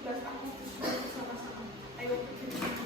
tugas aku sama-sama. Ayo kita.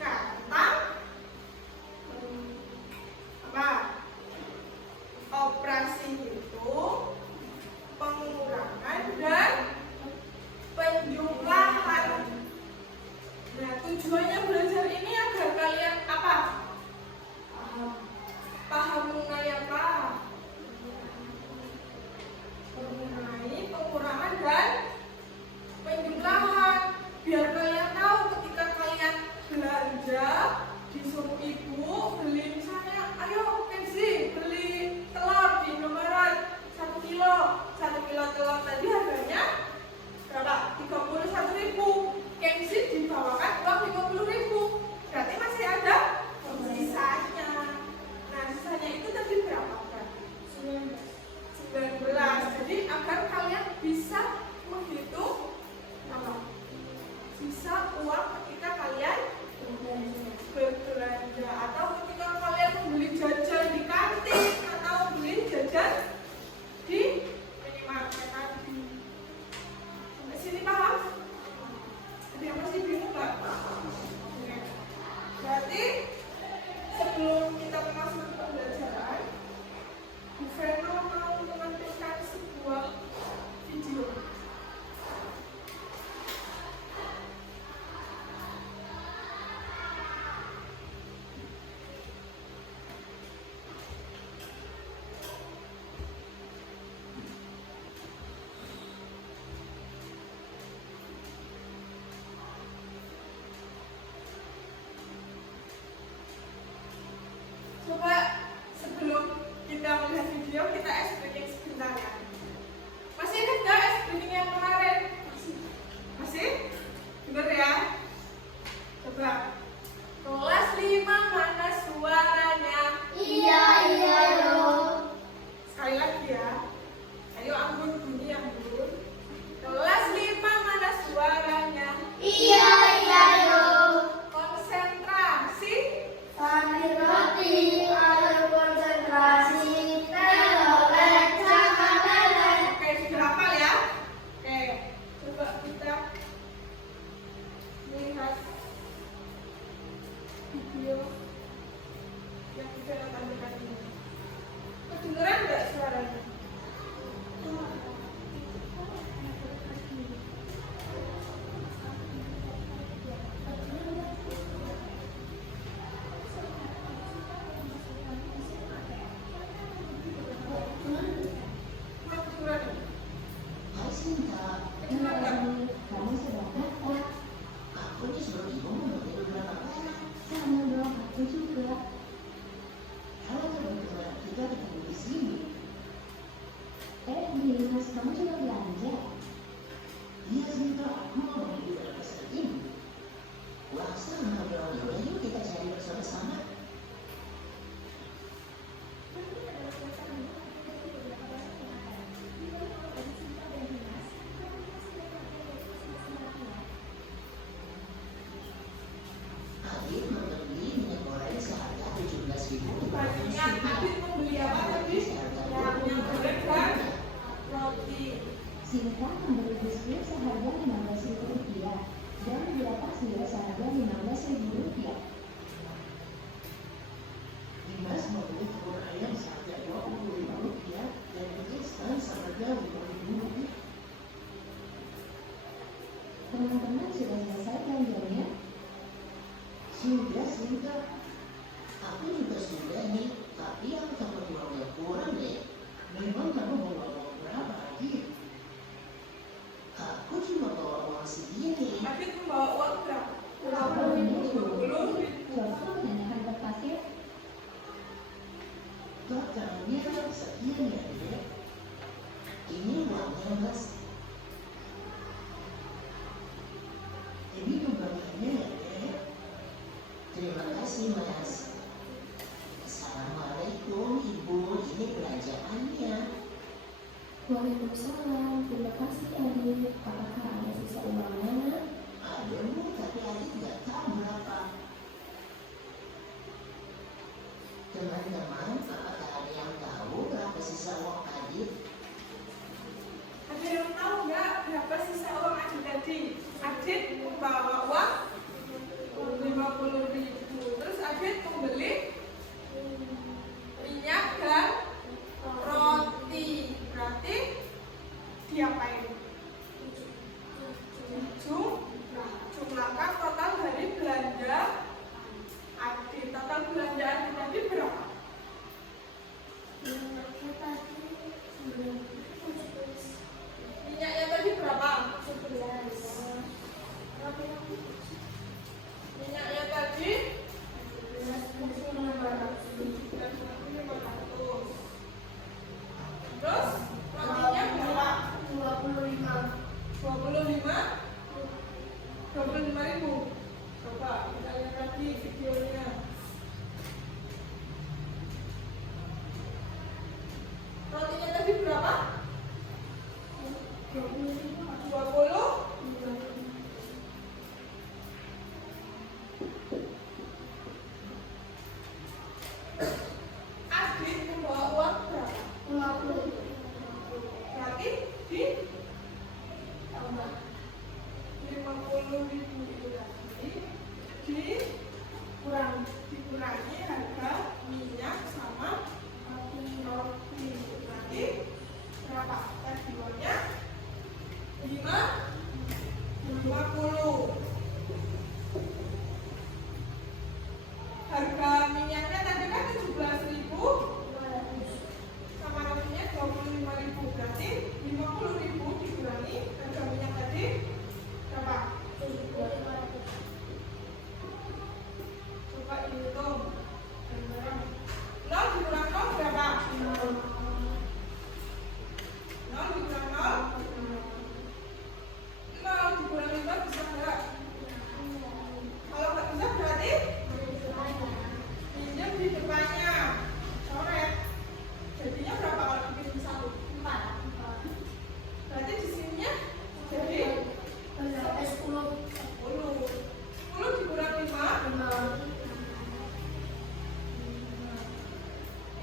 kata apa? Operasi hitung, pengurangan dan penjumlahan. Nah, tujuannya belajar ini agar kalian apa? Paham mengenai apa? Mengenai pengurangan dan penjumlahan. Biar kalian tahu ketika kalian belanja disuruh ibu beli, misalnya ayo Kenzi beli telur di Indomaret 1 kilo. 1 kilo telur tadi harganya berapa? 31.000. Kenzi dibawakan uang 50.000. Berarti masih ada sisanya. Nah, sisanya itu tadi berapa kan? 19. Jadi agar kalian bisa menghitung apa? Sisa uang ketika kalian berbelanja atau ketika kalian membeli jajan di kantin atau beli jajan di minimarket tadi. Sampai sini paham? Ada yang masih bingung nggak? Berarti sebelum kita masuk ke pembelajaran, Bu Veno mau menampilkan sebuah video. Coba sebelum kita melihat video, kita explaining sebentar ya. Masih ingat nggak explaining yang kemarin? Masih? Bener ya? Coba. Kelas 5 mana suaranya? Iya, yo. Sekali lagi ya. Ayo Anggun, bunyi Anggun. Kelas 5 mana suaranya? Iya, yo. Konsentrasi. Sambil roti, ada konsentrasi, telolet, jangan lelet. Oke, sudah hafal ya? Oke, coba kita lihat video yang kita tampilkan ini. Kedengeran nggak suaranya? Hai Sinta, kamu sudah datang. Aku ini sudah bingung mau tidur berapa kali. Sama dong, aku juga. Kalau kebetulan kita ketemu di sini. Mas, kamu juga belanja? Iya Sinta, aku mau beli beberapa pasar ini. Wah, sama dong. Yuk kita cari bersama-sama. Adit membeli minyak goreng seharga 17.000. Bajunya Adit membeli apa tadi? Yang goreng dan roti. Sinta membeli biskuit seharga Rp15.000 dan gula pasir seharga Rp15.000. Dimas membeli telur ayam seharga Rp25 dan mie instan seharga Rp5.000. Teman-teman sudah selesai belanjanya? Sudah Sinta, aku juga sudah nih, tapi aku takut uangnya kurang deh. Memang kamu bawa uang berapa Adit? Aku cuma bawa uang segini. Adit membawa uang berapa? 20.000. Coba menanyakan ke kasir. Totalnya sekian ya Dek. Ini uangnya Mas. Ini kembaliannya ya Dek. Terima kasih Mas. Assalamualaikum Ibu, ini belanjaannya. Waalaikumsalam. Terima kasih Adit. Apakah ada sisa uangnya, Nak? Ada Bu, tapi Adit nggak tahu berapa. Teman-teman, apakah ada yang tahu berapa sisa uang Adit? Ada yang tahu nggak berapa sisa uang Adit tadi? Adit membawa uang 50.000 dikurangi harga minyak sama roti. Berarti berapa? Tadi uangnya 50. Harga minyaknya tadi kan 17.000 sama rotinya 25.000. Berarti 50.000 dikurangi harga minyak tadi berapa? Coba dihitung. 0 dikurang 0 berapa? 0 dikurang 0 dikurang 5 bisa enggak? Kalau nggak bisa berarti pinjam di depannya coret. Jadinya berapa kalau dikirim 1? 4. Berarti di sininya jadi 10 dikurang 5.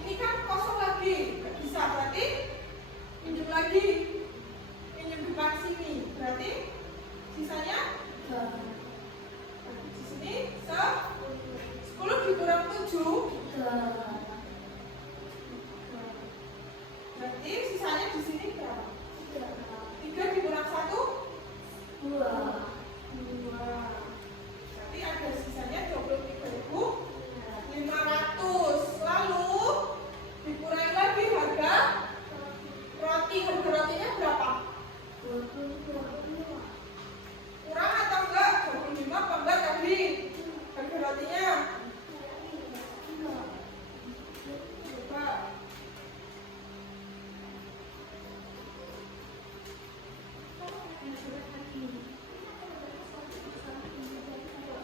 Ini kan kosong lagi, nggak bisa. Berarti pinjam lagi, pinjam depan sini. Berarti sisanya di sini 10 dikurang 7. Berarti sisanya di sini berapa? 3 dikurang 1? 2. Berarti ada sisanya 23.500. Lalu dikurangi lagi harga roti. Harga rotinya berapa? Kurang atau enggak? 25 apa enggak tadi? Harga rotinya? Coba.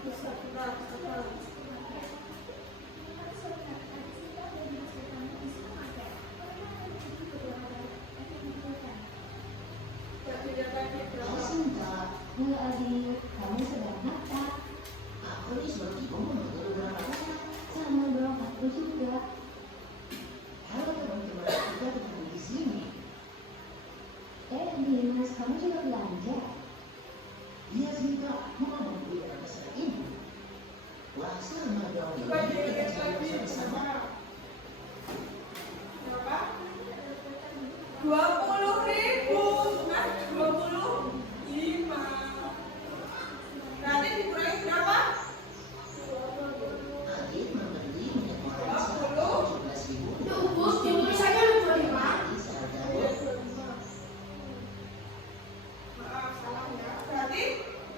Bisa kurang. Asinta, mulai adik, kamu sedang apa? Aku ini sebagai ibu mau beberapa kata sama dong aku juga. Halo teman-teman, kita bertemu di sini. Dimas, kamu juga belanja? Iya Sinta, mau beli apa saat ini? Wah, sama dong. Coba dilihat lagi bersama. Berapa? 20.000. Nah, 25. Berarti dikurangi berapa? Adik membeli minyak goreng 20. 17.000. Maaf, salah ya. Berarti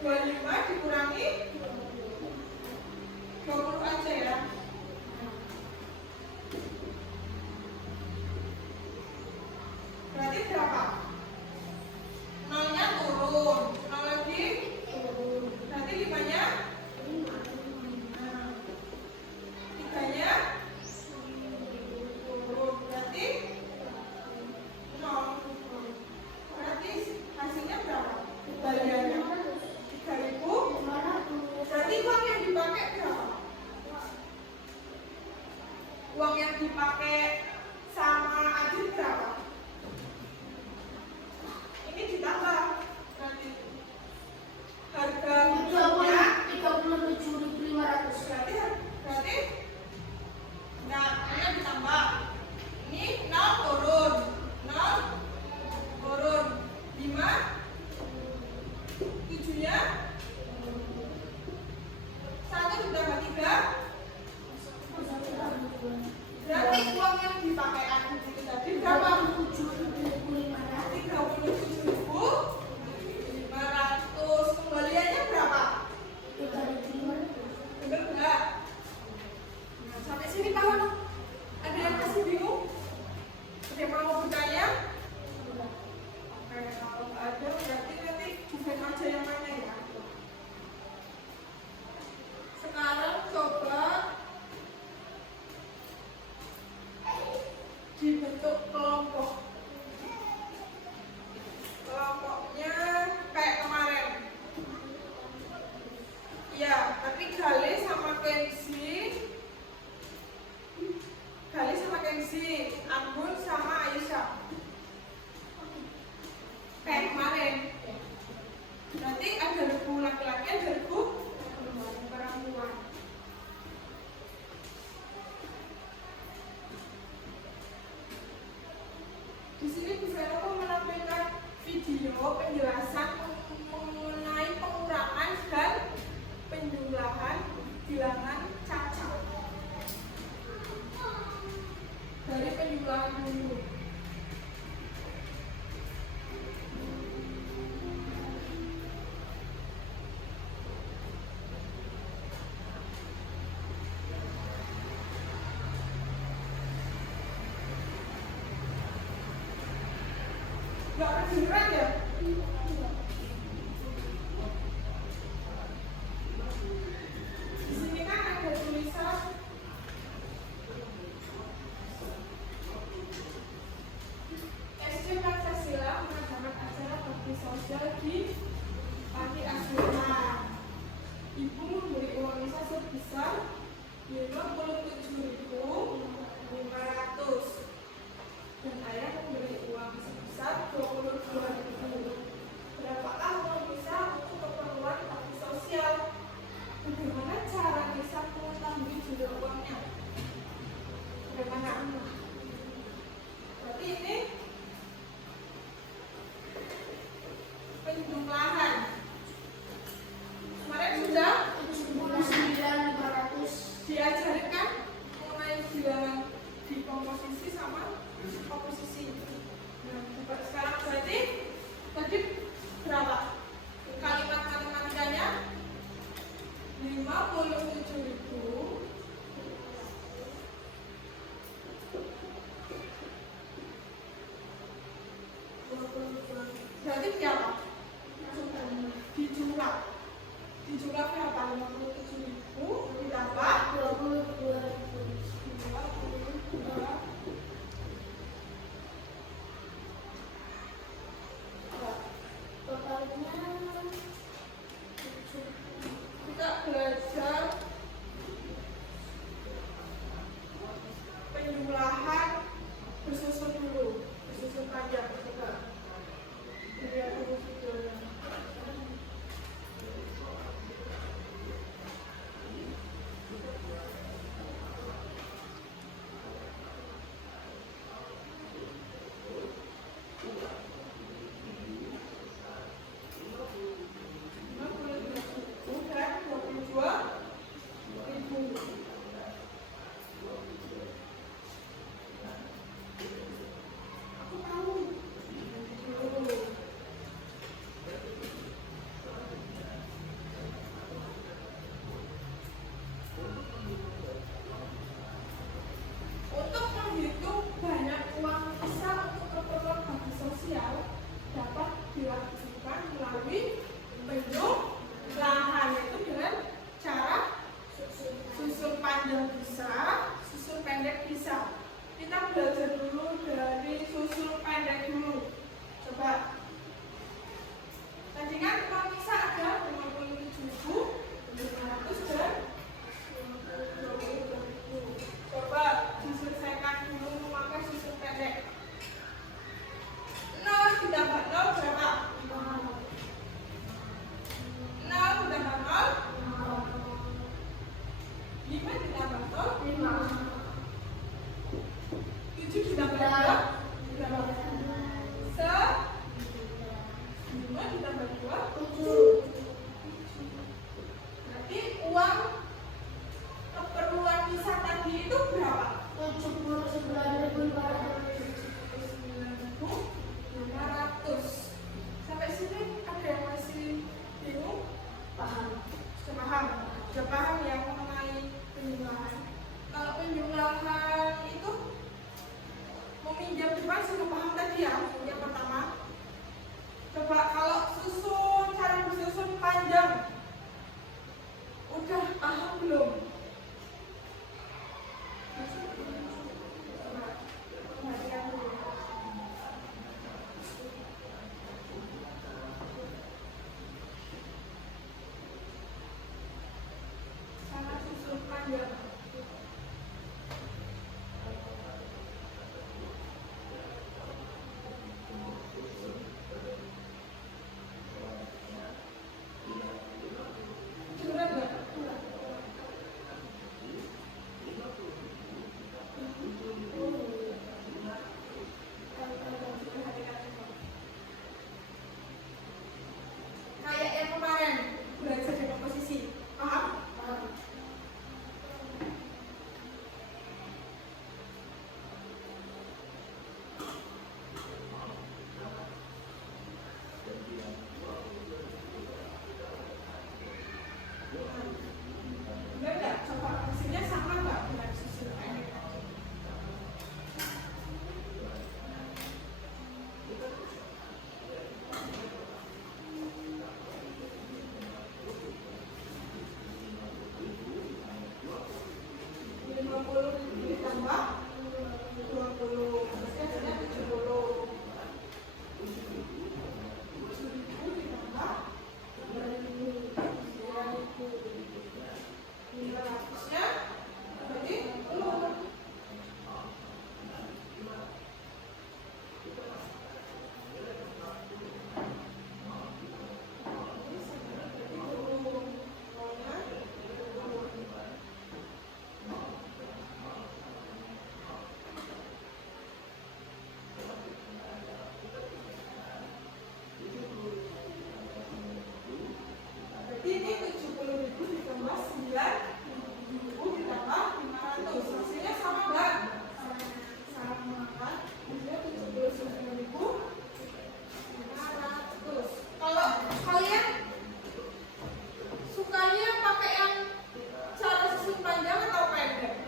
25 dikurangi 20 aja ya. Berarti berapa? 0-nya turun. 0 lagi. Berarti 5-nya? 3-nya? Turun. Berarti 0. Berarti hasilnya berapa? Kembaliannya 3.000. Berarti uang yang dipakai berapa? Uang yang dipakai sama Adit berapa? Ini ditambah nanti harga minyak 37.500. berarti nah ini ditambah ini 0 turun 5 7-nya 1 ditambah 3 berarti uang yang dipakai Adit itu tadi berapa? 37.500. Kembaliannya berapa? Bener enggak? Nah, sampai sini paham? Ada yang masih bingung? Ada yang mau bertanya? Oke, kalau nggak ada berarti nanti bukan aja yang mana ya. Sekarang coba bilangan cacat. Dari penjumlahan dulu. Nggak kedengeran ya? Di sini kan ada tulisan SD Pancasila mengadakan acara bakti sosial di Panti Asuhan. Ibu memberi uang misa sebesar 57.500 dan ayah memberi uang sebesar 22.000. Berapakah uang misa untuk keperluan bakti sosial? Bagaimana cara bisa mengetahui jumlah uangnya? Bagaimana? Berarti ini penjumlahan. Kemarin sudah 9.500. diajarkan mengenai bilangan di komposisi sama oposisi. Nah, sekarang berarti tadi berapa? Kalimat matematikanya 57.000 berarti berapa? Dijumlah berapa? 57.000 ditambah 22. Totalnya Kita belajar penjumlahan bersusun dulu, bersusun panjang. Coba dilihat dulu videonya. Untuk menghitung banyak uang sisa untuk keperluan bakti sosial dapat dilakukan melalui penjumlahan, yaitu dengan cara susun panjang bisa, susun pendek bisa. Kita belajar dulu dari susun pendek dulu. Coba. Tadi kan uang sisa ada 57.500 dan 22.000. Coba diselesaikan dulu memakai susun pendek. 0 ditambah 0 berapa? 0 ditambah 0 5 ditambah 0 7 ditambah 2 berapa? 5 ditambah 2 berarti uang keperluan visa tadi itu berapa? 79.500. Sampai sini ada yang masih bingung? Paham. Sudah paham? Sudah paham ya mengenai penjumlahan? Kalau penjumlahan itu meminjam depan sudah paham tadi ya, yang pertama. Coba kalau susun, cara bersusun panjang, udah paham belum? Coba perhatikan dulu. Cara susun panjang. Kedengeran nggak? hasilnya sama nggak dengan susun pendek? Ditambah 20, berarti hasilnya 70. 7.000 ditambah 2.000. 500-nya berarti 10. Berarti ini 70.000 ditambah 9.000 ditambah 500. Hasilnya sama nggak? Sama kan? Hasilnya 79.500. Kalau kalian sukanya pakai yang cara susun panjang atau pendek?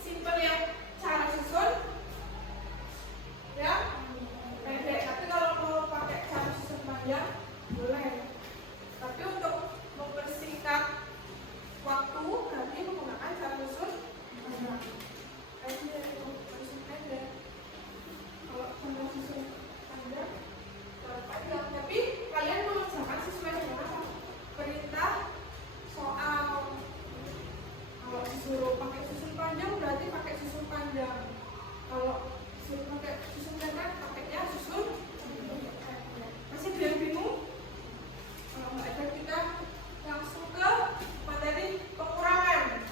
Simple ya cara susun ya pendek. Tapi kalau mau pakai cara susun panjang boleh. Tapi untuk mempersingkat waktu nanti menggunakan cara susun panjang. Pendek, susun pendek. Kalau cara susun panjang, cara panjang. Tapi kalian mengerjakan sesuai dengan perintah soal. Kalau disuruh pakai susun panjang berarti pakai susun panjang. Kalau disuruh pakai susun pendek, pakainya susun pendek. Masih ada yang bingung? Kalau nggak ada kita langsung ke materi pengurangan.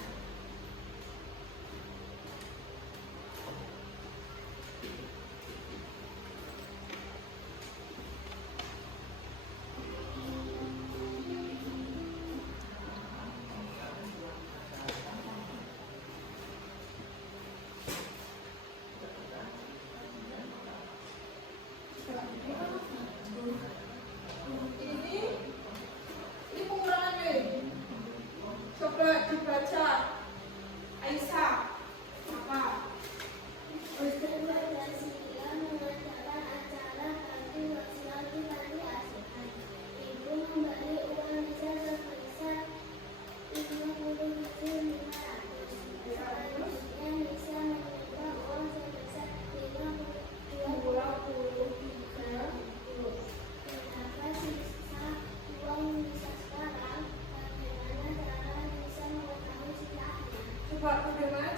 Ini pengurangannya. Coba dibaca. Aisyah. Apa? Ustaz Pancasila mengadakan acara panti sosial di panti asuhan. Ibu memberi uang misal sebesar 50.500. Selanjutnya bisa menerima uang sebesar 23.000. Kenapa sisa uang bisa sekarang? Bagaimana cara bisa mengetahui sisanya? Coba bagaimana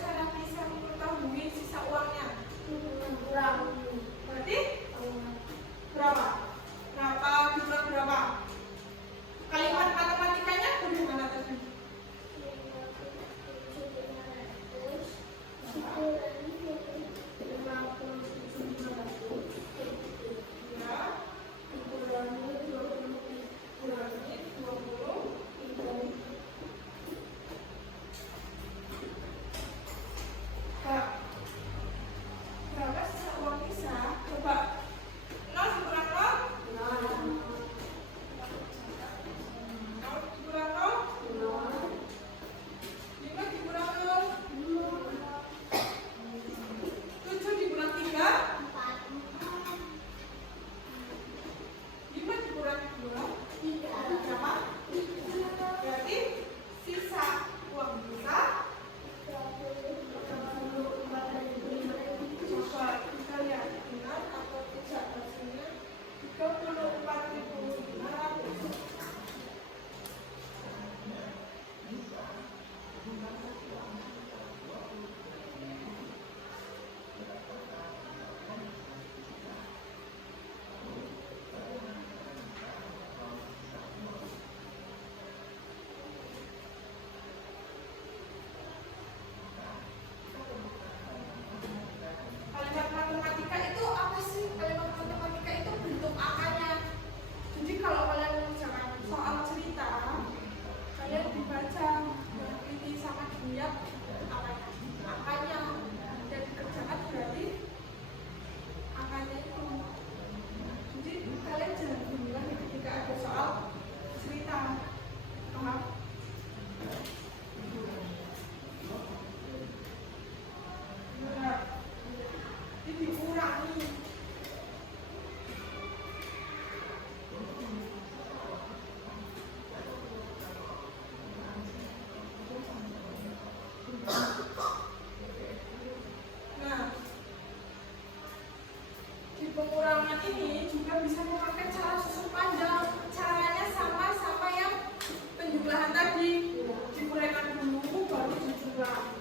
kurang.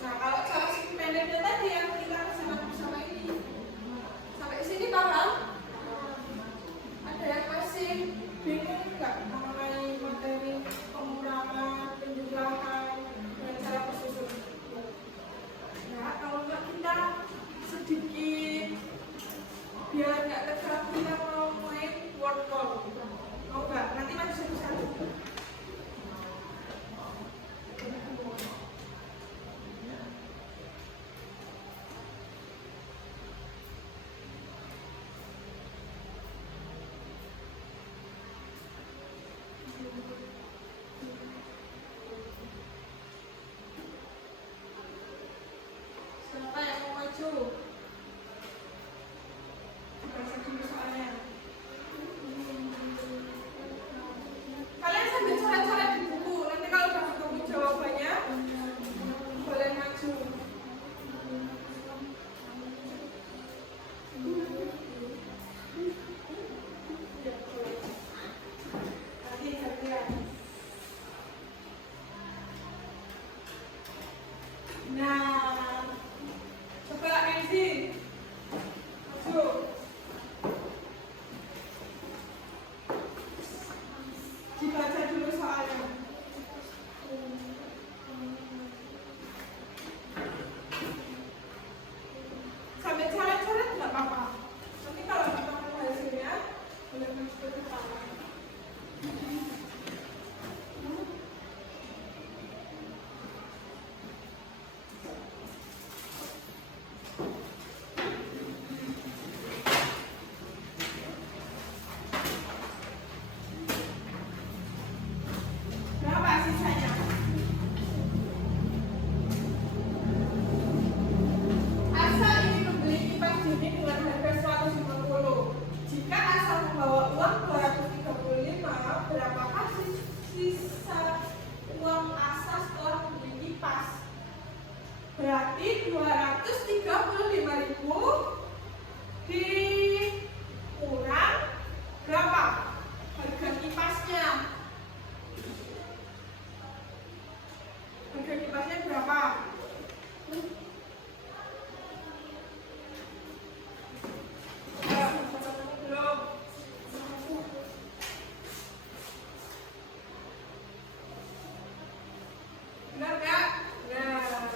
Nah, kalau cara segi pendeknya tadi yang kita kasih bersama ini, sampai sini paham? Ada yang masih bingung nggak mengenai materi pengurangan, penjumlahan, dan cara bersusun? Nah, kalau nggak kita sedikit biar nggak terganggu, kita mau main word call. Mau nggak? Nanti masih satu-satu. Siapa yang mau maju? Baca dulu soalnya. Kalian sambil coret-coret di buku. Nanti kalau udah ketemu jawabannya, boleh maju. Nanti gantian. Nah, coba Kenzi maju. Dibaca dulu soalnya. Sampai coret-coret nggak apa-apa. Nanti kalau ketemu hasilnya, boleh maju ke depan. Berapa sisanya? Asa ingin membeli kipas dingin dengan harga 150. Jika Asa membawa uang 235, berapakah sisa uang Asa setelah membeli kipas? Berarti 235.000 dikurang berapa? Harga kipasnya. Harga kipasnya berapa? Belum. Benar nggak? Nah,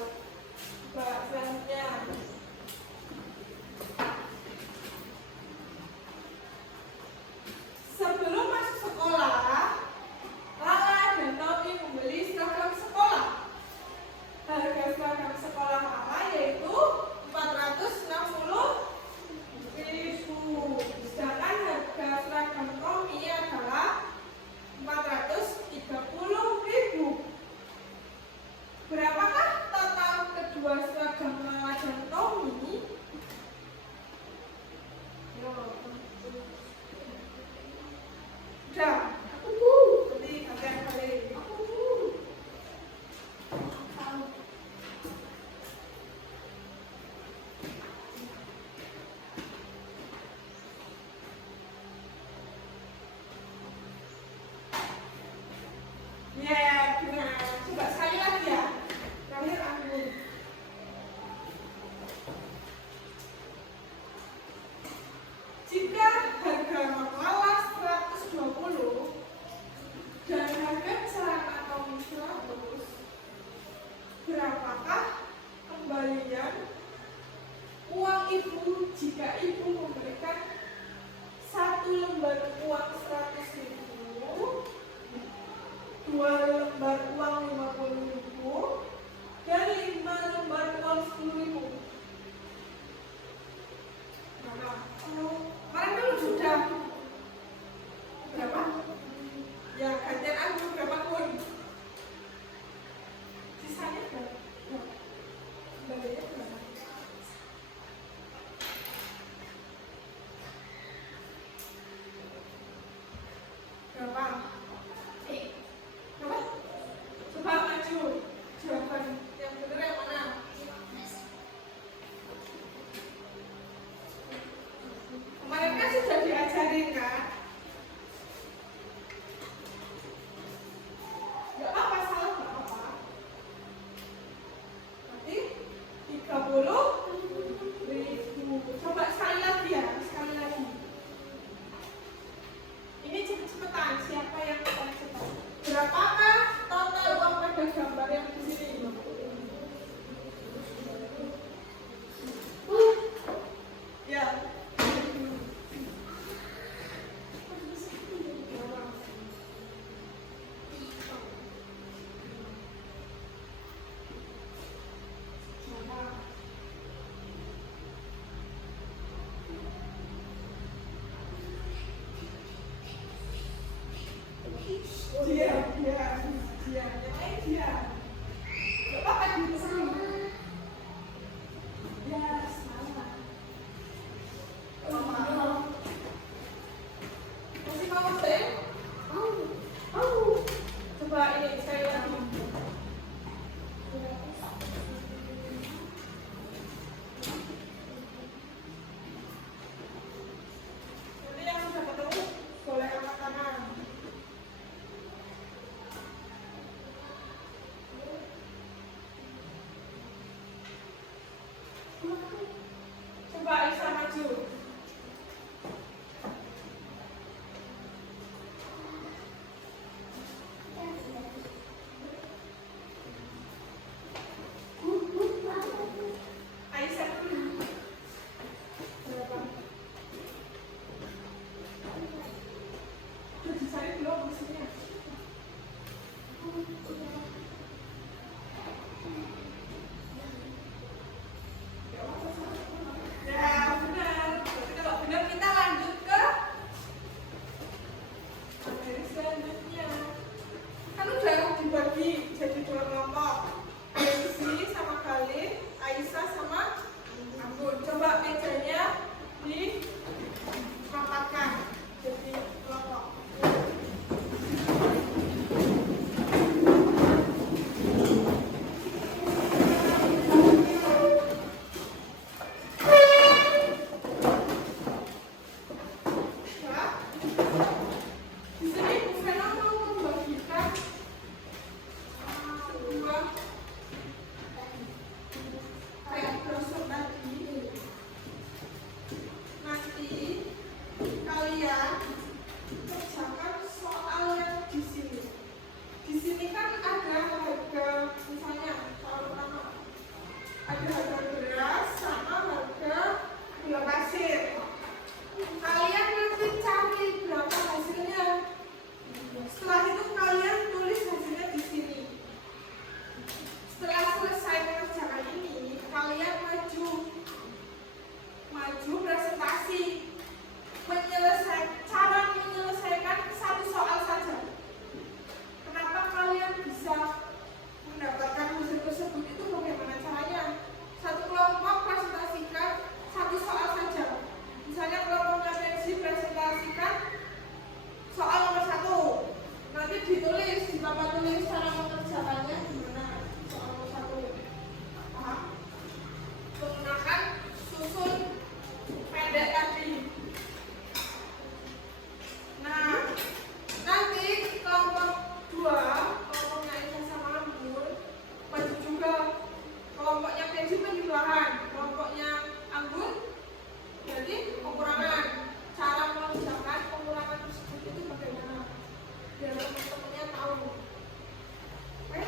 coba selanjutnya. Sebelum masuk sekolah, Lala dan Tommy membeli seragam sekolah. Harga seragam sekolah Lala yaitu 460.000. Sedangkan harga seragam Tommy adalah 430.000. Berapakah total kedua seragam Lala dan Tommy? Udah. Nanti kalian balik. Ya, benar. Coba sekali lagi ya. Terakhir aku. Jika harga Lala 120 dan harga celana Tommy 100, berapakah kembalian uang ibu jika ibu memberikan satu lembar uang 100.000, dua lembar uang 50.000, dan 5 lembar uang 10.000? Mana? Kemarin kan sudah berapa? Ya, gantian aku berapa pun. Sisanya berapa? Kembalinya berapa? Berapa? Berapa? Coba maju. Jawaban yang benar yang mana? Kemarin kan sudah diajarin gambar yang di sini. Ya. Dia, yang lain dia. Coba kan di sini. Ya, salah. Masih mau sih? Coba ini saya lagi. Nanti yang sudah ketemu boleh angkat tangan. Coba Aisyah maju. Aisyah dulu. Berapa? Udah disari belum mesinnya? Ya benar. Berarti kalau benar kita lanjut ke materi selanjutnya. Kan udah dibagi jadi 2 kelompok. Desi sama Khalid, Aisyah sama Anggun. Coba mejanya dirapatkan jadi kelompok. Di sini Bu Vena mau membagikan dua kayak brosur tadi. Nanti kalian kerjakan soal yang di sini. Di sini kan ada harga, misalnya soal pertama ada harga beras sama harga gula pasir. Kalian nanti cari berapa hasilnya. Setelah itu kalian tulis hasilnya di sini. Setelah selesai mengerjakan ini, kalian maju presentasi, cara menyelesaikan satu soal saja. Kenapa kalian bisa mendapatkan hasil tersebut itu bagaimana caranya? Satu kelompok presentasikan satu soal saja. Misalnya kelompoknya Pensi presentasikan soal nomor 1. Nanti ditulis di papan tulis cara mengerjakannya gimana soal nomor 1. Paham? Menggunakan susun pendek tadi. Nah, nanti kelompok 2, kelompoknya Aisyah sama Anggun maju juga. Kelompoknya Pensi penjumlahan, kelompoknya Anggun jadi pengurangan. Cara mengerjakan pengurangan tersebut itu bagaimana? Biar teman-temannya tahu. Oke?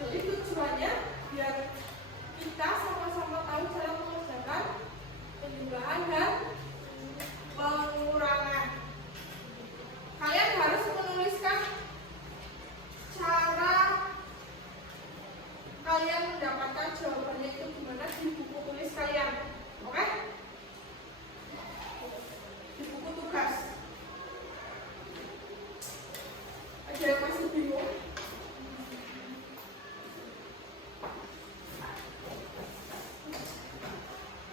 Jadi tujuannya biar kita sama-sama tahu cara mengerjakan penjumlahan dan pengurangan. Kalian harus menuliskan cara kalian mendapatkan jawabannya itu gimana di buku tulis kalian. Oke? Di buku tugas. Ada yang masih bingung?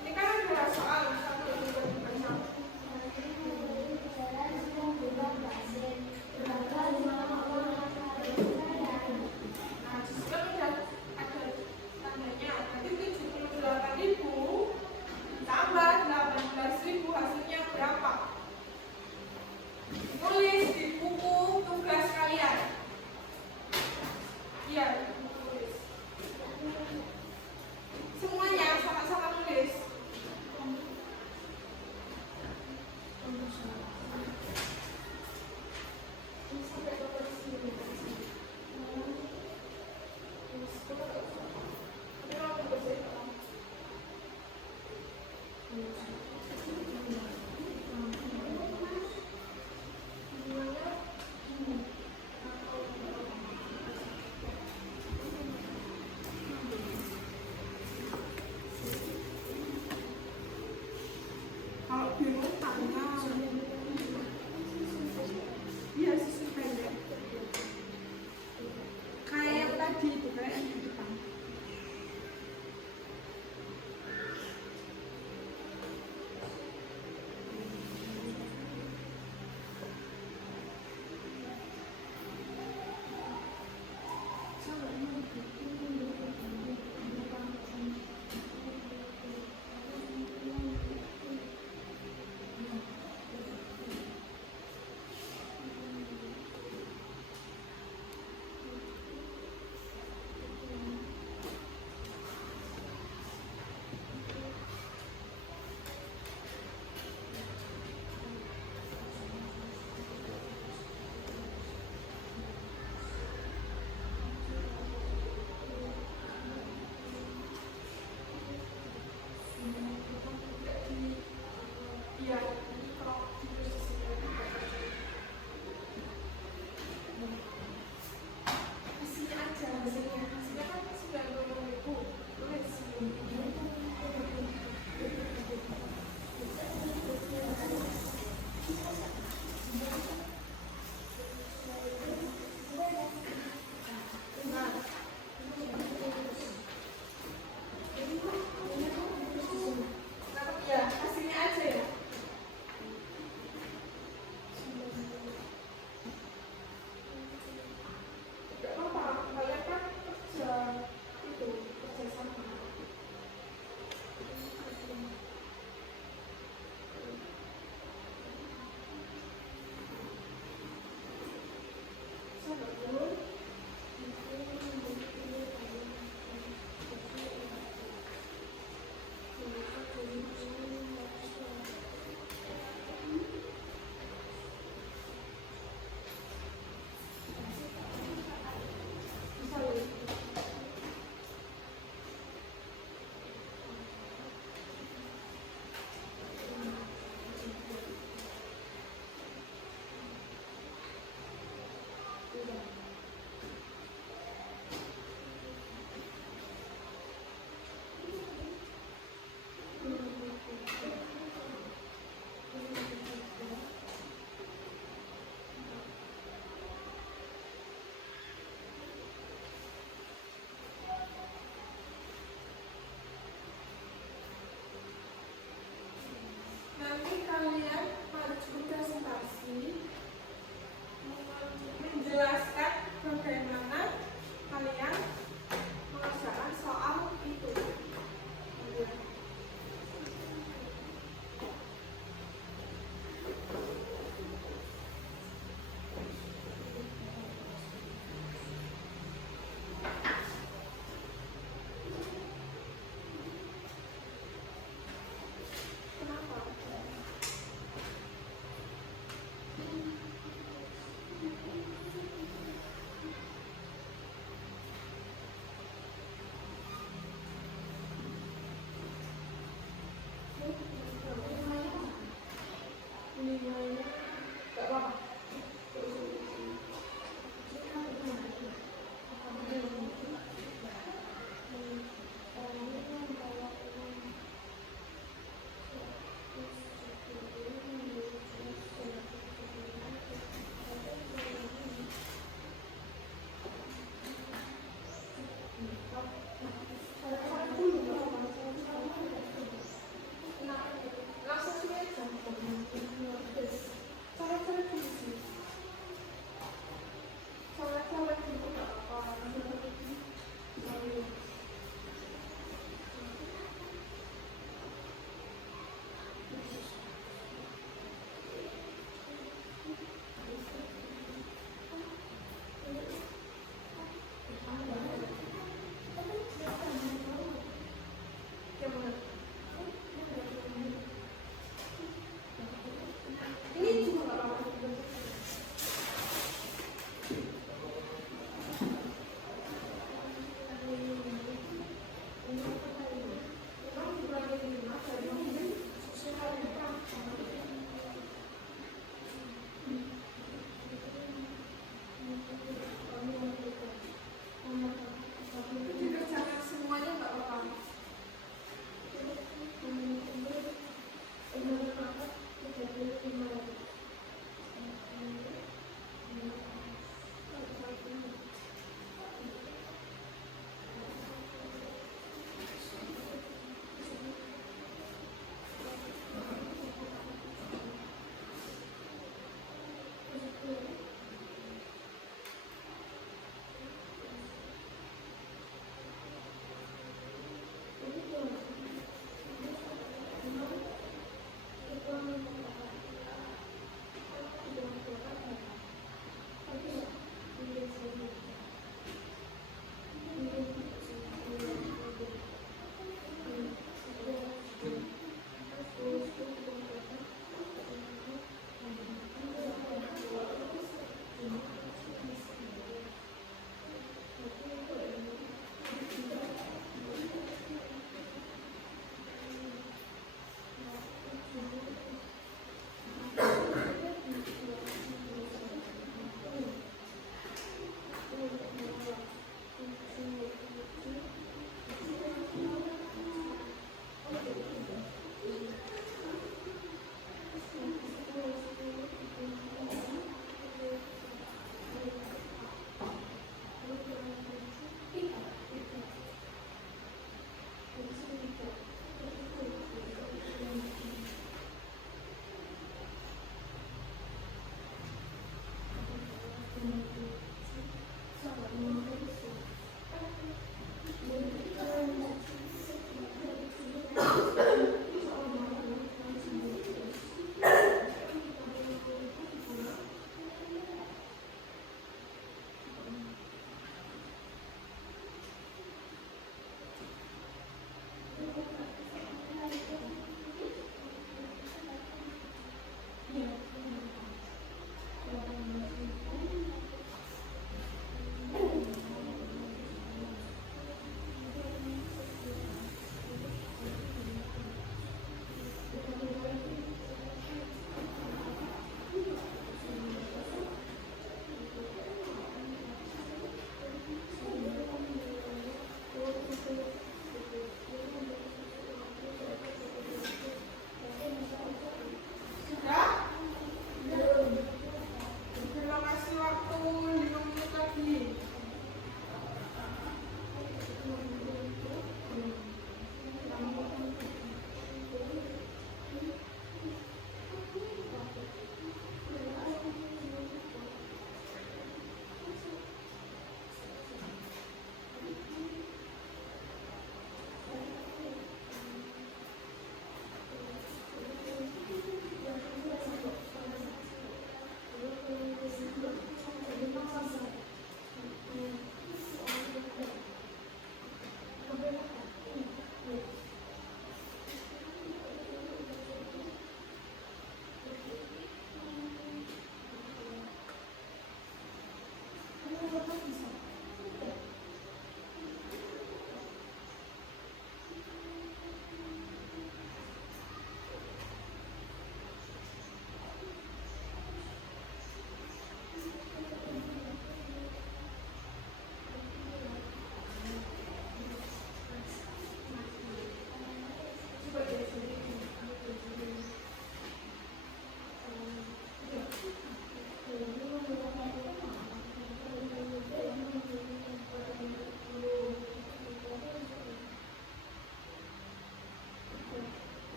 Ini kan ada soal 1, 2, 3, 4. Nah, justru udah ada tandanya. Nanti 78.000 tambah 18.000 hasilnya berapa? Tulis di buku tugas kalian. Iya, di buku tulis. Semuanya sama-sama tulis. Sampai ke sini.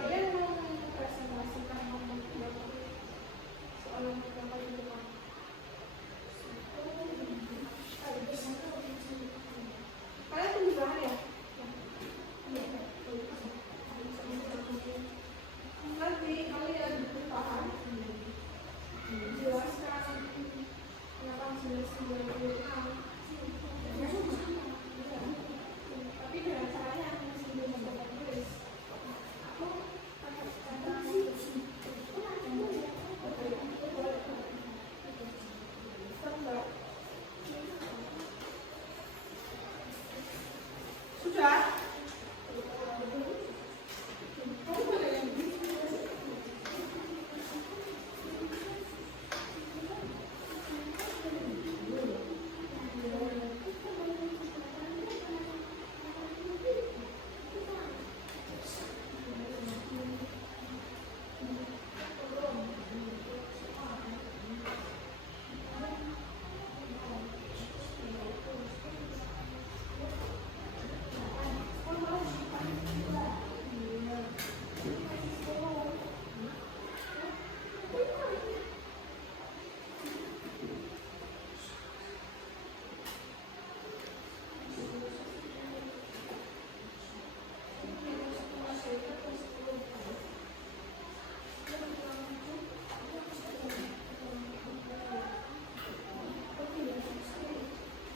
Kalian mau presentasikan ngomong berapa soal yang pertama di depan? Kalian tunggu bahan ya? Nanti kalian bertahan jelaskan tentang 1996. Tapi dengan caranya masih belum dapat tulis. Sudah? Kamu boleh yang ini?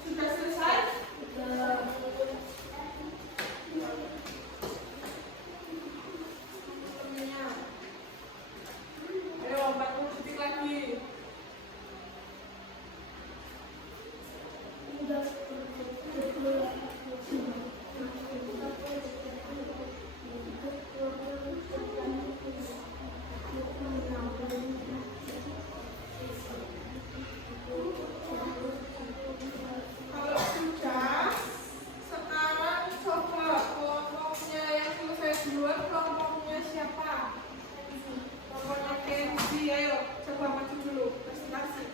Sudah selesai? Ayo 40 detik lagi. Kalau sudah, sekarang coba kelompoknya yang selesai duluan, kelompoknya siapa? Kelompoknya Kenzi, ayo coba maju dulu, presentasi.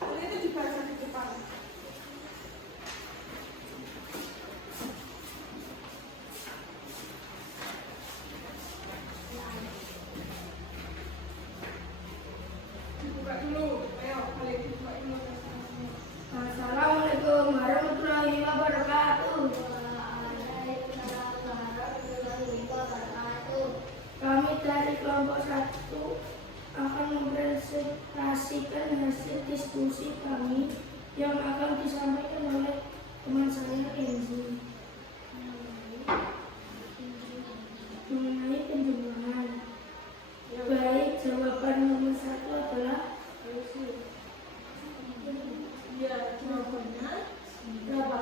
Ini itu dibaca di depan. Dibuka dulu, ayo kalian dibuka dulu presentasinya. Assalamualaikum warahmatullahi wabarakatuh. Kami dari kelompok 1 akan mempresentasikan hasil diskusi kami yang akan disampaikan oleh teman saya Kenzi mengenai penjumlahan. Baik, jawaban nomor 1 adalah Ya, jawabannya berapa?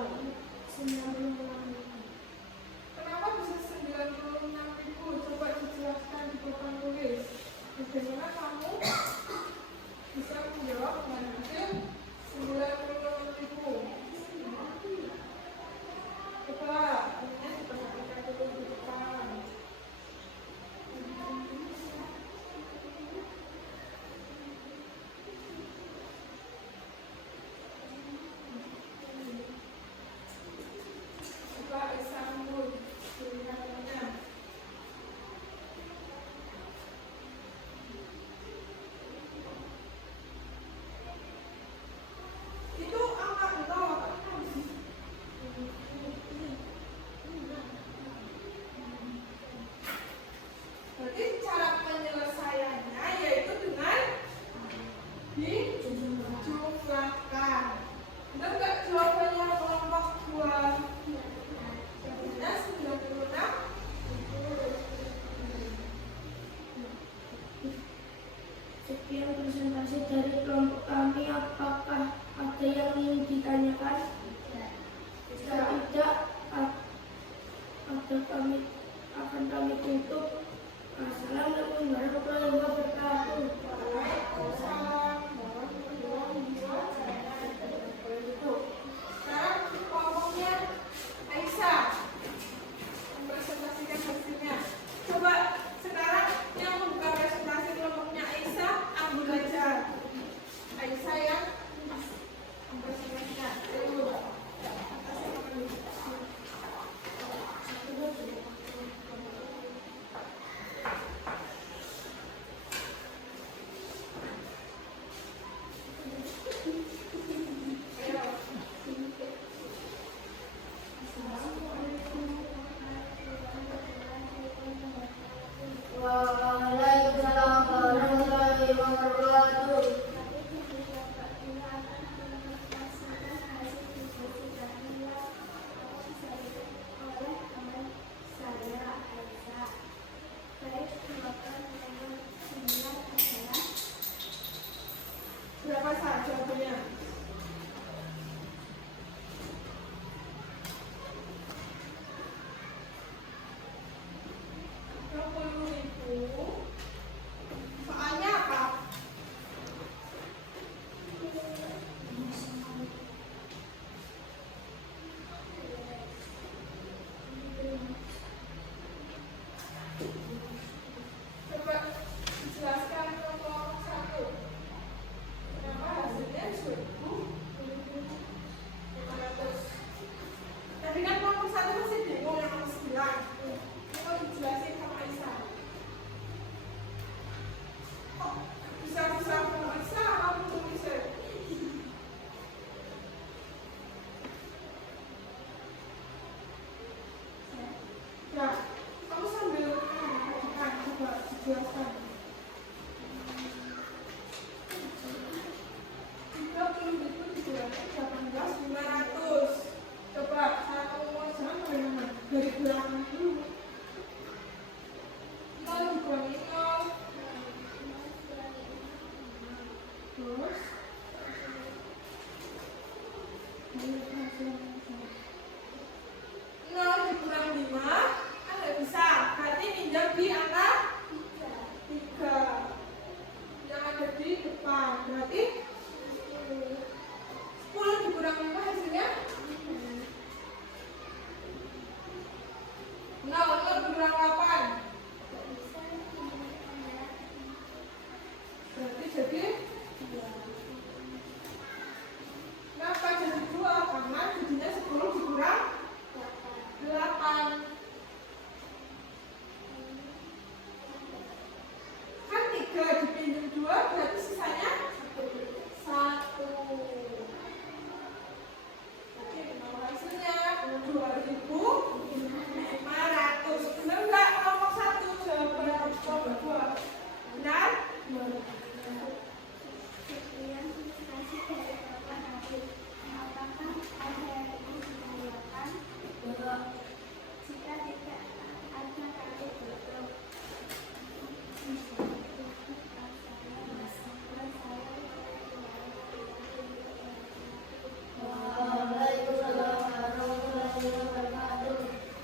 96. Kenapa bisa 96.000? Coba dijelaskan di papan tulis. Bagaimana kamu bisa menjawab dengan hasil 96.000? jawabannya? 30.000. Soalnya apa? Coba dijelaskan kelompok 1. Kenapa hasilnya 1.500? Tadi kan kelompok 1 masih bingung yang nomor 9. Ini mau dijelasin sama Aisyah. Kok bisa-bisa sama Aisyah? Kamu belum bisa. Nah, kamu sambil perhatikan, coba dijelaskan. 30.000 dikurangi 18.500. Coba cara kamu mau jalan bagaimana? Dari belakang dulu. 0 dikurangi 0. Terus 0 dikurang 5 kan nggak bisa. Berarti minjam di angka 3 yang ada di depan. Berarti 10 dikurang 5 hasilnya 0 dikurang 8. Berarti jadi kenapa jadi 2? Karena jadinya 10 dikurang 8. Kan 3 dipinjam 2 berarti sisanya 1. Oke, hasilnya 2.500. Benar nggak kelompok 1 jawaban kelompok 2? Benar? Sekian kasih dari Bapak Habib. Apakah ada yang ingin ditanyakan? Jika tidak ada kami tutup.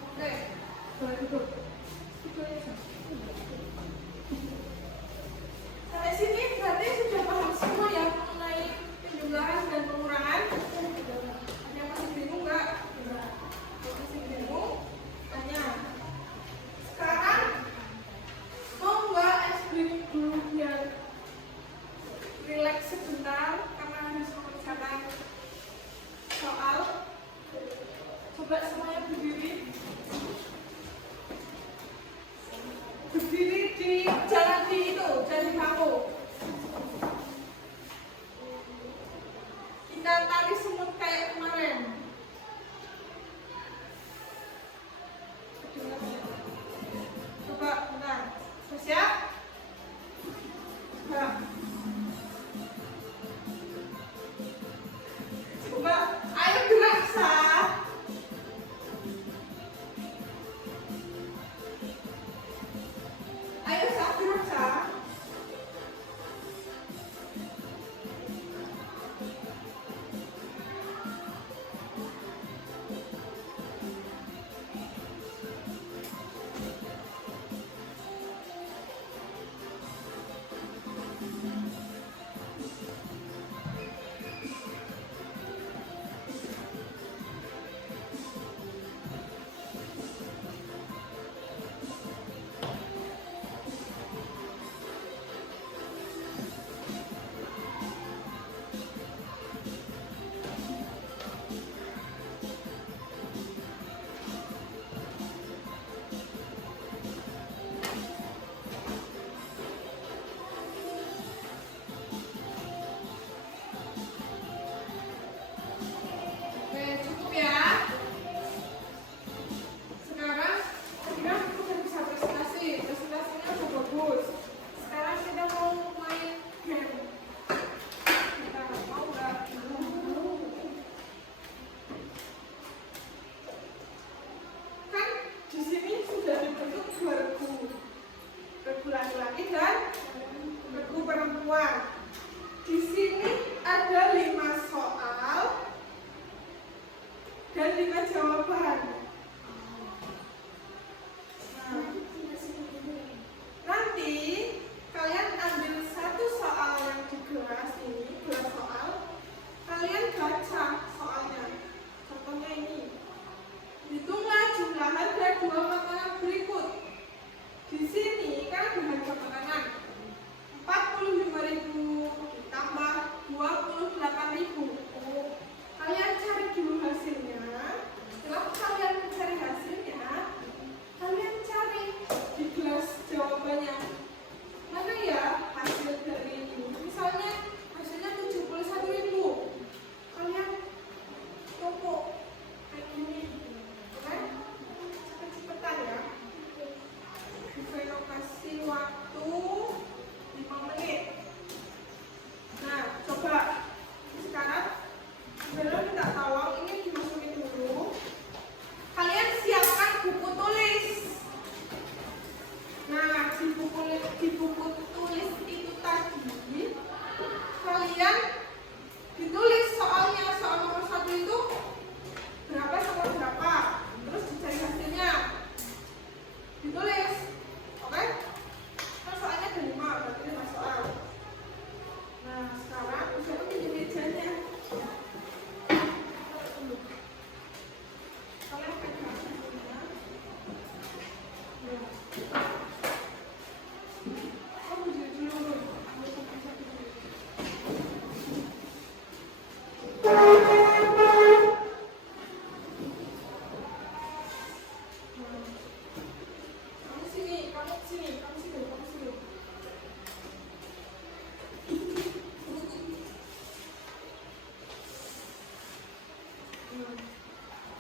Oke, boleh duduk. Sampai sini berarti sudah paham semua ya mengenai penjumlahan dan pengurangan. Ada yang masih bingung nggak? Kalau masih bingung, tanya. Sekarang mau nggak es krim dulu biar relax sebentar karena harus mengerjakan soal. Coba semuanya berdiri. Berdiri di jalan di itu, jalan di bangku. Kita tarik semut kayak kemarin. Coba, bentar. Sudah siap? Coba. Coba, ayo gerak, Sa. Ayo, Sa, gerak, Sa.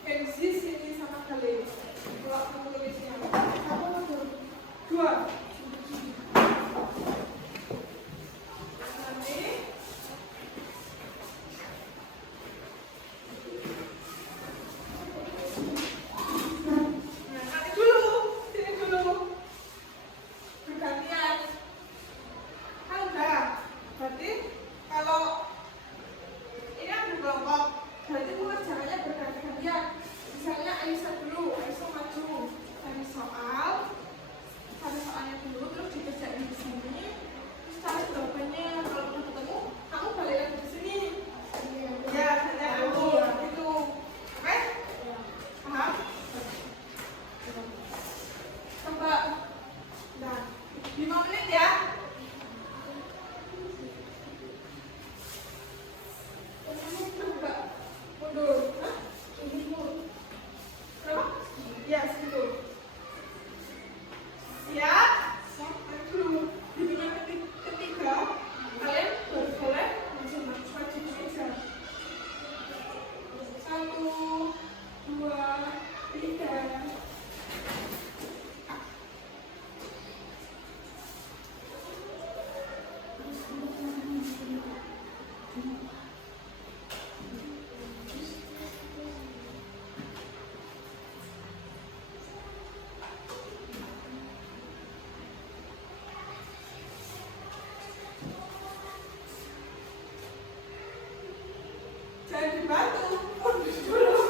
Kenzi sini sama kalian. Kalau kamu tulisnya. Aku mau 2. Nanti nanti dulu, sini dulu. Bergantian. Kan udah. Berarti kalau ini ada kelompok, berarti pengerjaannya berganti-gantian. Misalnya Aisyah dulu, Aisyah maju cari soal, cari soalnya dulu, terus dikerjain di sini, terus cari jawabannya. Kalau udah ketemu, kamu balik lagi ke sini. Ya, saya aku gitu. Oke? Paham? Coba. Nah, 5 menit ya. Coba mundur. Hah? Berapa? Ya, segitu. Siap? Maju dulu. Di dunia ketiga, kalian baru boleh langsung maju saja. 1, 2, 3. Jangan dibantu, mundur dulu.